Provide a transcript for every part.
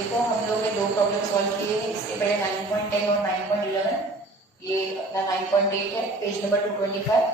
देखो हम लोग ने दो प्रॉब्लम सॉल्व किए हैं, इसके पहले 9.10 और 9.11, ये अपना 9.8 है, पेज नंबर 225।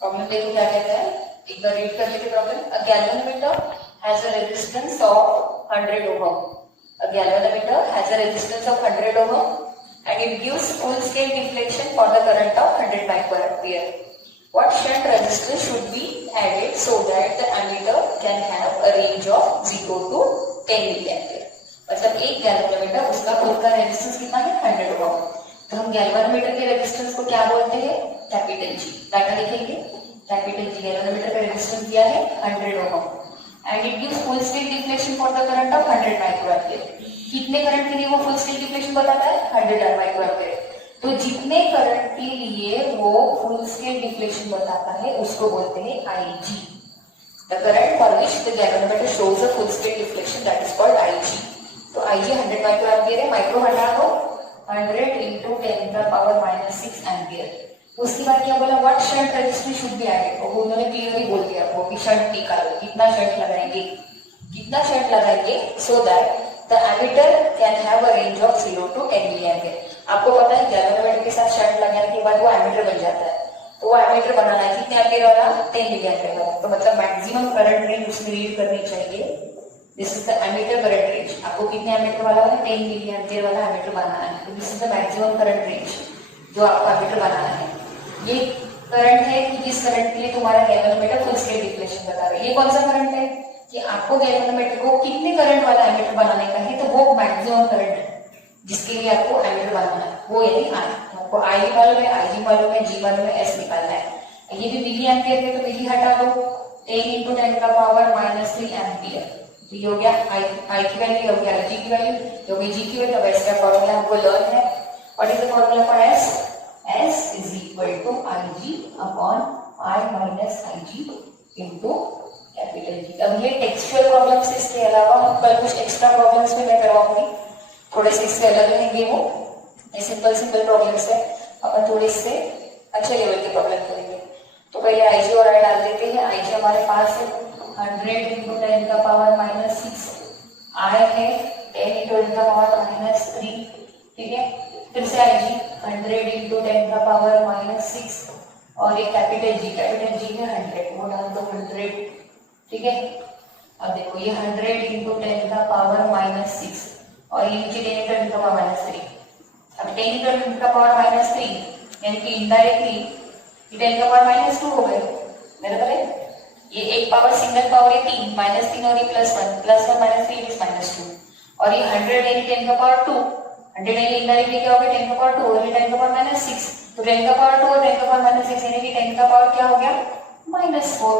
प्रॉब्लम देखो क्या कहता है, एक बार रीड कर लेते problem. A galvanometer has a resistance of 100 ohm. A galvanometer has a resistance of 100 ohm and it gives full scale deflection for the current of 100 microampere. What shunt resistance should be added so that the ammeter can have a range of 0 to 10 milliampere? मतलब एक galvanometer उसका खुद का resistance कितना है 100 ओम। तो हम galvanometer के रेजिस्टेंस को क्या बोलते हैं, कैपिटल जी। डाटा लिखेंगे, कैपिटल जी। गैल्वेनोमीटर का रेजिस्टेंस दिया है 100 ohm and it gives full scale deflection for the current of 100 microampere. कितने करंट के लिए वो फुल स्केल डिफ्लेक्शन बताता है 100 माइक्रोएम्पियर। तो जितने करंट के लिए वो फुल स्केल डिफ्लेक्शन बताता है उसको बोलते हैं IG। The current for which the galvanometer shows a full scale deflection that is called IG। तो IG 100 माइक्रोएम्पियर है, माइक्रो हटा दो 100 into 10⁻⁻6 एम्पियर। उसके बाद क्या बोला, what shunt resistance should be added. वो उन्होंने क्लियरली बोल दिया आपको कि शंट निकालो, कितना शंट लगाएंगे, कितना शंट लगाएंगे so that the ammeter can have a range of 0 to 10 milliampere. आपको पता है गैल्वेनोमीटर के साथ शंट लगाने के बाद वो एमीटर बन जाता है। तो वो एमीटर बनाना है कितने एम्पियर वाला, 10 मिलिएम्पियर वाला। तो मतलब मैक्सिमम करंट रेंज उसमें रीड करनी चाहिए। This is the ammeter current range. आपको कितने एमीटर वाला है, 10 मिलिएम्पियर वाला एमीटर बनाना है। तो this is the maximum current range जो आपको एमीटर बनाना है। ये करंट है कि जिस करंट के लिए तुम्हारा गैल्वेनोमीटर फुल स्केल डिफ्लेक्शन बता रहा है। ये कौन सा करंट है कि आपको गैल्वेनोमीटर को कितने करंट वाला एमीटर बनाने का है। तो वो मैक्सिमम करंट जिसके लिए आपको एमीटर बनाना है वो यही आई। आपको आई मालूम है, IG मालूम है, G मालूम है, S निकालना है। ये भी मिली एम्पियर में, तो मिली हटा दो 10 into 10⁻⁻3 एम्पियर। तो ये हो गया आई की वैल्यू, हो गया G की वैल्यू, हो गई G की वैल्यू। अब S का फॉर्मूला हमको लर्न है। What is the formula for S? S is equal to IG upon I minus IG into capital G। अब ये टेक्सचुअल प्रॉब्लम्स, इसके अलावा हम कल कुछ एक्स्ट्रा प्रॉब्लम्स में मैं करवाऊंगी, थोड़े से इससे अलग रहेंगे। वो ये सिंपल प्रॉब्लम्स है, अपन थोड़े से अच्छे लेवल के प्रॉब्लम करेंगे। तो पहले IG और I डाल देते हैं। IG हमारे पास है 100 into 10⁻⁻6, I है 10 into 10⁻⁻3, ठीक है। फिर से IG 100 into 10⁻⁻6 और ये कैपिटल G है 100, वो डाल दो 100, ठीक है। अब देखो ये 100 into 10⁻⁻6 और ये नीचे 10 into 10⁻⁻3। अब 10 into 10⁻⁻3 यानी कि इनडायरेक्टली 10⁻⁻2 हो गए, बराबर है। ये एक पावर सिंगल पावर है 3, -3 और ये +1 -3 इज -2 और ये 100 यानी 10⁻2, 100 यानी इनडायरेक्टली क्या हो गया 10⁻2 और ये 10⁻6। तो 10⁻2 और 10⁻6 यानी कि 10 का पावर क्या हो गया -4।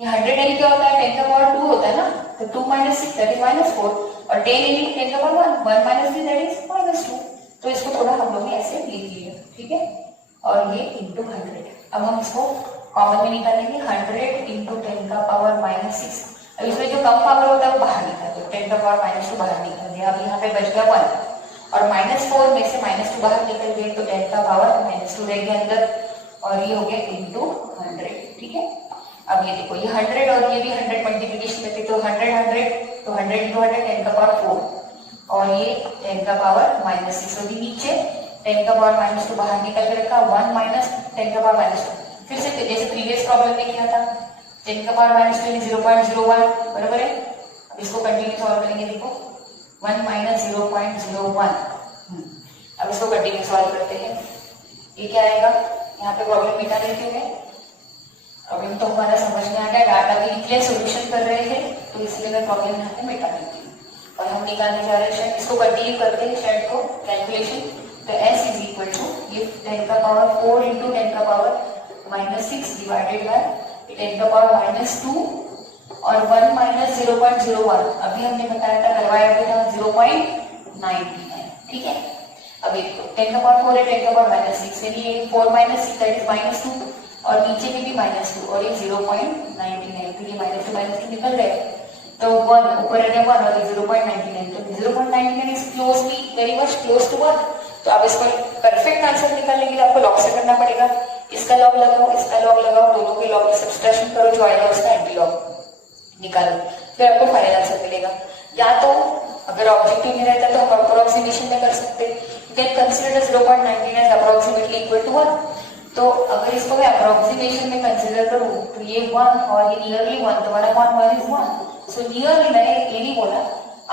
ये 100 यानी क्या होता है 10⁻2 होता है ना, तो 2 - 6 दैट इज -4 और 10 यानी 10⁻1 1 - 3 दैट इज -2। तो इसको थोड़ा हम लोग ऐसे लिख लिए, ठीक है। और ये into 100। अब हम इसको कॉमन में निकालेंगे 100 into 10⁻⁻6। अब इसमें जो कम पावर होता है वो बाहर निकाल दो, 10⁻2 बाहर निकाल दिया। अब यहाँ पे बच गया 1 और -4 में से -2 बाहर निकल गए तो 10⁻2 रह गया अंदर और ये हो गया into 100, ठीक है। अब ये देखो ये 100 और ये भी 100 मल्टीप्लिकेशन में थे तो 100 तो 100 into 100 10⁻4 और ये 10⁻⁻6 होगी नीचे 10⁻2 बाहर निकल कर रखा 1 minus 10⁻2। फिर से जैसे प्रीवियस प्रॉब्लम में किया था 10⁻2 0.01, बराबर है। अब इसको कंटिन्यू सॉल्व करेंगे, देखो 1 minus 0.01। अब इसको कंटिन्यू सॉल्व करते हैं। ये क्या आएगा, यहाँ पे प्रॉब्लम मिटा देती हूँ मैं। प्रॉब्लम तो हमारा समझ में आ गया, डाटा भी निकले, सोल्यूशन कर रहे हैं, तो इसलिए मैं प्रॉब्लम यहाँ पे मिटा देती हूँ और हम निकालने जा रहे हैं शंट। इसको कंटिन्यू करते हैं शंट को कैलकुलेशन। तो S is equal to ये 10⁻4 into 10⁻6 डिवाइडेड बाय 10⁻2 और 1 minus 0.01 अभी हमने बताया था, करवाया था 0.99, ठीक है। अब एक 10⁻4 है 10⁻6 यानी ये 4 - 6 दैट इज -2 और नीचे में भी -2 और ये 0.99, तो ये -2 निकल गए तो 1 ऊपर आ गया 1 और 0.99, तो 0.99 is closely very much close to 1। तो आप इसको परफेक्ट आंसर निकालने के लिए आपको लॉग से करना पड़ेगा। इसका लॉग लगाओ, इसका लॉग लगाओ, दोनों के लॉग में सब्सट्रैक्शन करो, जो आएगा उसका एंटी लॉग निकालो, फिर आपको फाइनल आंसर मिलेगा। या तो अगर ऑब्जेक्टिव में रहता तो हम अप्रोक्सीमेशन में कर सकते, you can consider 0.19 as approximately equal to 1। तो अगर इसको मैं अप्रोक्सीमेशन में कंसीडर करूं तो ये 1 और ये नियरली 1, तो 1/1 इज 1। सो नियरली, मैंने ये नहीं बोला,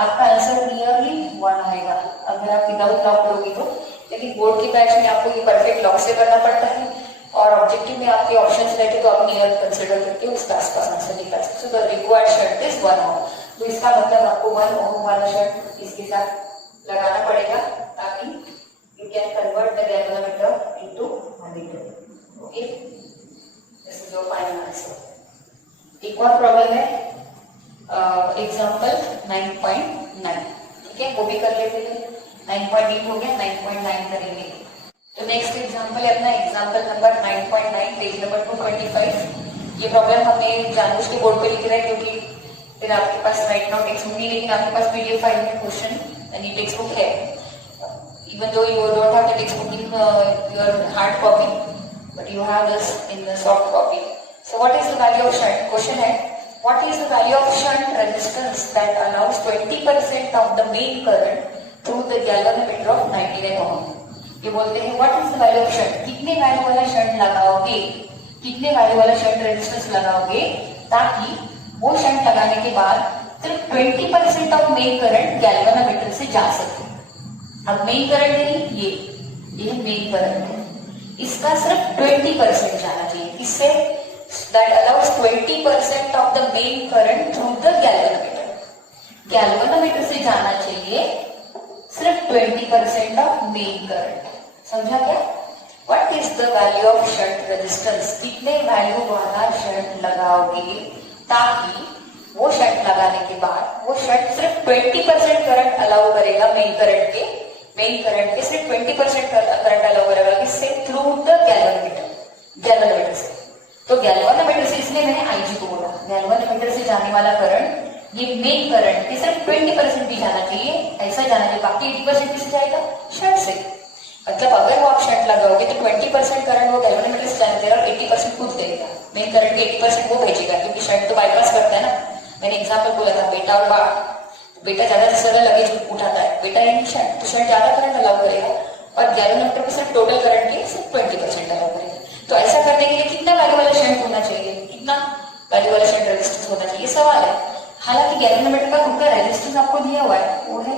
आपका आंसर नियरली 1 आएगा अगर आप विदाउट लॉक करोगे तो। लेकिन बोर्ड के बैच में आपको ये परफेक्ट लॉक से करना पड़ता है, और ऑब्जेक्टिव में आपके ऑप्शंस रहते तो आप नियर कंसीडर करके उसका आसपास आंसर निकाल सकते। So the required shirt is 1 ओम। तो इसका मतलब आपको 1 ओम वाला शर्ट इसके साथ लगाना पड़ेगा ताकि you can convert the galvanometer into multimeter. Okay, this is your final answer. एक और प्रॉब्लम है एग्जांपल 9.9, ठीक है, वो भी कर लेते हैं। 9.8 हो गया, 9.9 करेंगे। तो नेक्स्ट एग्जांपल है अपना एग्जांपल नंबर 9.9, पेज नंबर 225। ये प्रॉब्लम हमने जानबूझ के बोर्ड पे लिख रहे हैं क्योंकि फिर आपके पास राइट नाउ टेक्स्ट बुक नहीं, लेकिन आपके पास पीडीएफ फाइल में क्वेश्चन यानी टेक्स्ट बुक है, even though you don't have the text book in your hard copy, but you have this in the soft copy. So what is the value of shunt? Question है, what is the value of shunt resistance that allows 20% of the main current through the galvanometer of 99 ohm? ये बोलते हैं what is the value of shunt, कितने value वाला shunt लगाओगे, कितने value वाला shunt resistance लगाओगे ताकि वो शंट लगाने के बाद सिर्फ 20% ऑफ मेन करंट गैल्वेनोमीटर से जा सके। अब मेन करंट नहीं, ये मेन करंट है, इसका सिर्फ 20% जाना चाहिए, किससे? that allows 20% of the main current through the galvanometer. galvanometer से जाना चाहिए सिर्फ 20% of main current। समझा क्या? What is the value of shunt resistance? कितने वैल्यू वाला शंट लगाओगे ताकि वो शंट लगाने के बाद वो शंट सिर्फ 20% करंट अलाउ करेगा मेन करंट के सिर्फ 20% करंट अलाउ करेगा, किससे? थ्रू द गैल्वेनोमीटर से। तो गैल्वेनोमीटर से, इसलिए मैंने आईजी को बोला, गैल्वेनोमीटर से जाने वाला करंट ये मेन करंट के सिर्फ 20% भी जाना चाहिए, ऐसा जाना चाहिए, बाकी 80% किससे जाएगा? शंट से। मतलब अगर वो आप शंट लगाओगे तो 20% करंट वो गैल्वेनोमीटर से जाने देगा और 80% खुद देगा, मेन करंट के 80% वो भेजेगा, क्योंकि शंट तो बाईपास करता है ना। मैंने एग्जाम्पल बोला था बेटा और बाप, बेटा ज्यादा से ज्यादा लगेज उठाता है, बेटा यानी शंट, तो शंट ज्यादा करंट अलाउ करेगा और गैल्वेनोमीटर पे सिर्फ टोटल करंट के सिर्फ 20% अलाउ करेगा। तो ऐसा करने के लिए कितना वैल्यू वाला शंट होना चाहिए, कितना वैल्यू वाला शंट रेजिस्टेंस होना चाहिए, सवाल है। हालांकि गैल्वेनोमीटर का खुद का रेजिस्टेंस आपको दिया हुआ है, वो है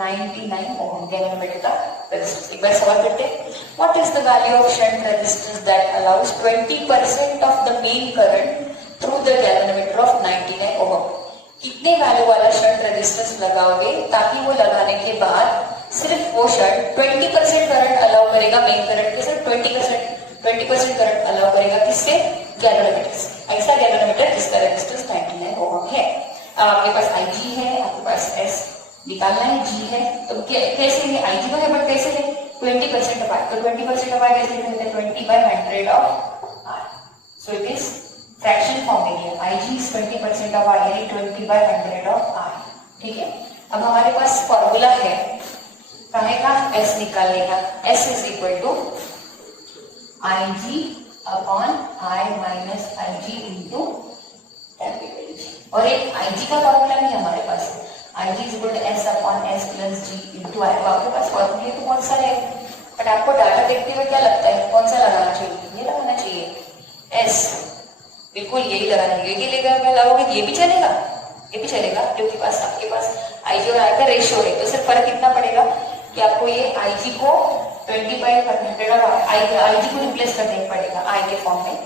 99 ओम गैल्वेनोमीटर का रेजिस्टेंस। एक बार सवाल करते हैं, what is the value of shunt resistance that allows 20% of the main current through the galvanometer of 99 ओम? कितने वैल्यू वाला शंट रेजिस्टेंस लगाओगे ताकि वो लगाने के बाद सिर्फ वो शंट 20% करंट अलाउ करेगा मेन करंट के, सिर्फ 20% करंट अलाउ करेगा, किससे? गैल्वेनोमीटर से। ऐसा गैल्वेनोमीटर जिसका रेजिस्टेंस 99 ओम है। अब आपके पास आईजी है, आपके पास एस निकालना है, जी है, तो कैसे है? आईजी तो है बट कैसे है? 20% ऑफ आई। तो 20% ऑफ आई कैसे लिखते हैं? 20/100 of I. So it is fraction form में लिया, आईजी इज 20% ऑफ आई, यानी 20/100 ऑफ आई। ठीक है, अब हमारे पास फॉर्मूला है काहे का? एस निकालने का। S is equal to IG upon I minus IG into capital G. और एक IG का फॉर्मूला भी हमारे पास है, IG is equal to S upon S plus G into I। आपके पास फॉर्मूले तो बहुत सारे हैं, बट आपको डाटा देखते हुए क्या लगता है कौन सा लगाना चाहिए? ये लगाना चाहिए S, बिल्कुल यही लगाना चाहिए। ये लेकर लगाओगे ये भी चलेगा, ये भी चलेगा, क्योंकि पास आपके पास IG और I का रेशियो है। तो सिर्फ फर्क कितना पड़ेगा कि आपको ये IG को 20/100 और IG को रिप्लेस करने पड़ेगा I के फॉर्म में,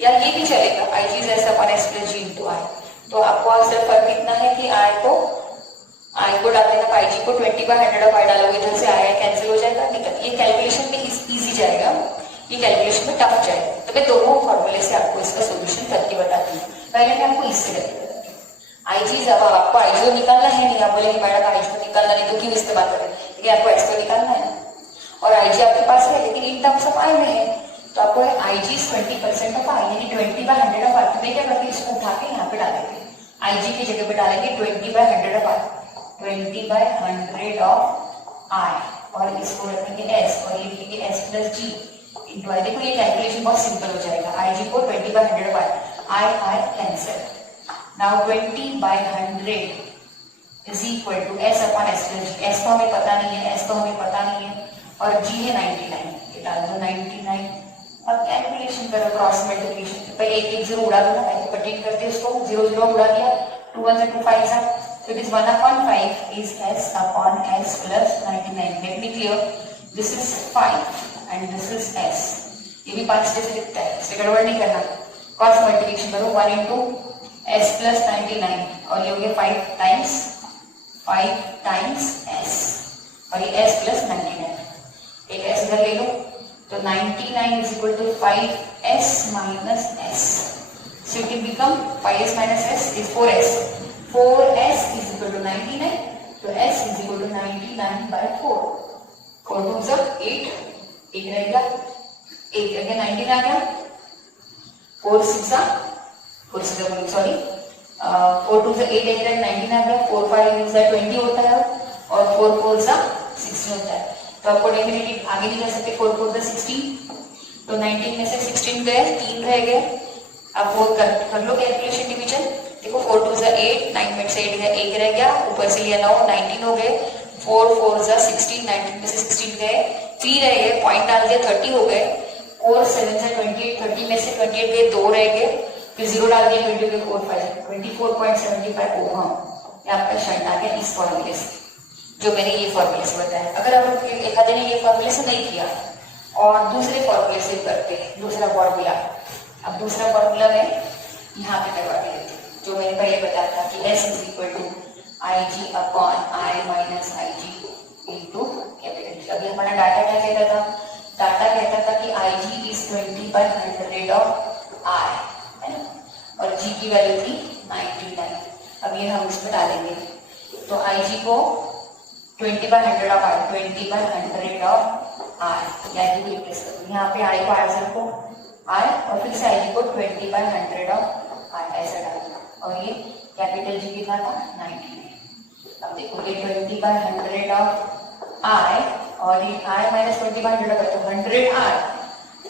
या ये भी चलेगा IG is S upon S plus G into I। तो आपको सिर्फ फर्क इतना है कि I को डालने का IG को 20/100 ऑफ I डालोगे, इधर से I कैंसिल हो जाएगा, निकल। ये कैलकुलेशन में इजी जाएगा, ये कैलकुलेशन में टफ जाएगा। तो मैं दोनों फॉर्मूले से आपको इसका सोल्यूशन करके बताती हूँ। पहले मैं आपको इससे करके बताती हूँ। IG जब आपको IG निकालना है, नहीं आप बोलेंगे मैडम IG को निकालना नहीं तो क्यों इस्तेमाल करें, लेकिन आपको S को निकालना है और IG आपके पास है, लेकिन इन टर्म्स ऑफ I में है, तो आपको IG इज 20% ऑफ I, यानी 20/100 ऑफ I। तो मैं क्या करती हूँ, इसको उठा के यहाँ पे डालेंगे, IG की जगह पे डालेंगे 20/100 ऑफ I, 20/100 ऑफ I, और इसको रखेंगे S और ये लिखेंगे S plus G into I। देखो ये कैलकुलेशन बहुत सिंपल हो जाएगा, IG को 20/100 of I cancel. Now 20/100 is equal to S upon S plus G. S तो हमें पता नहीं है, एस तो हमें पता नहीं है, और जी है 99, ये डाल दो 99। अब कैलकुलेशन करो क्रॉस मल्टीप्लिकेशन, पहले एक एक जीरो उड़ा दो ना, पहले कटिंग करते उसको, जीरो जीरो उड़ा दिया, 2 1 2 5 सा, so it is 1/5 is s upon s plus 99. Let me clear, this is 5 and this is s, ये भी 5 जैसे दिखता है, इसे गड़बड़ नहीं करना। क्रॉस मल्टीप्लिकेशन करो 1 into s plus 99, और ये हो गया 5 times s, और ये s plus 99, एक s इधर ले लो, तो 99 is equal to 5s minus s, so it will become 5s minus s is 4s, 4s is equal to 99, तो s is equal to 99 by 4, 4 2 is 8, एक रह गया, एक रह गया, 19 आ गया, 4 6 सॉरी 4 2 से 8 एक रह 19 आ गया, 4 5 से 20 होता है, और 4 4 से 16 होता है, तो आपको डेफिनेटली आगे नहीं जा सकते, 4 4 से 16, तो 19 में से 16 गए, 3 रह गए, अब वो कर लो कैलकुलेशन डिवीजन, देखो 4 2 से 8, 9 में से 8 गया, एक रह गया, ऊपर से लिया 9, 19 हो गए, 4 4 से 16, 19 में से 16 गए, 3 रह गए, पॉइंट डाल दिया 30 हो गए, 4 7 से 28, 30 में से 28 गए, 2 रह गए, फिर 0 डाल दिया, 20 के 4 5 24.75 ओहम, ये आपका शंट आ गया इस फॉर्मूले से, जो मैंने ये फॉर्मूले से बताया। अगर आप एक आधे ने ये फॉर्मूले से नहीं किया और दूसरे फॉर्मूले से करते हैं, दूसरा फॉर्मूला, अब दूसरा फॉर्मूला में यहाँ पे करवा के लेते, जो मैंने पहले बताया था कि s is equal to I G upon I minus I G into capital. अभी हमारा डाटा क्या कहता था, डाटा कहता था कि आई जी इज 20/100 ऑफ आई, है ना, और जी की वैल्यू थी 99। अब ये हम इसमें डालेंगे, तो आई जी को 20/100 ऑफ आई, 20/100 ऑफ आई, या जी रिप्लेस करो, यहाँ पे आई को आई रखो आई, और फिर से आई जी को 20/100 ऑफ आई ऐसा डालना, और ये कैपिटल जी कितना था 99। अब देखो ये 20/100 ऑफ आई, और ये आई माइनस 20/100 कर दो, 100 आई,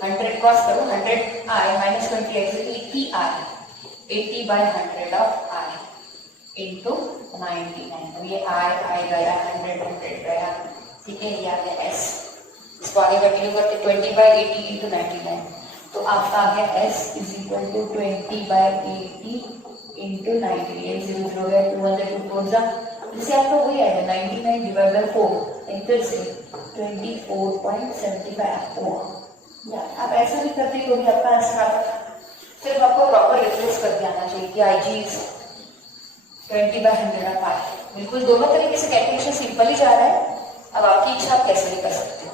100 क्रॉस करो, 100 I minus 20 80 I, 80/100 of I into 99। अब ये आई गया, 100 गया, ठीक है, ये आ गया एस। इसको आगे कंटिन्यू करते 20/80 इंटू 99, तो आपका आ गया s is equal to 20/80 into 99, 0 0 गया, 2 1 2 4 जा, इससे आपको वही आएगा 99 डिवाइड बाय 4, इंटर से 24.75 ओम। या आप ऐसा भी करते हो कि आपका आंसर आता, सिर्फ आपको प्रॉपर रिप्लेस करके आना चाहिए कि आई जी इज 20/100 ऑफ आई। बिल्कुल दोनों तरीके से कैलकुलेशन सिंपल ही जा रहा है, अब आपकी इच्छा आप कैसे भी कर सकते हो।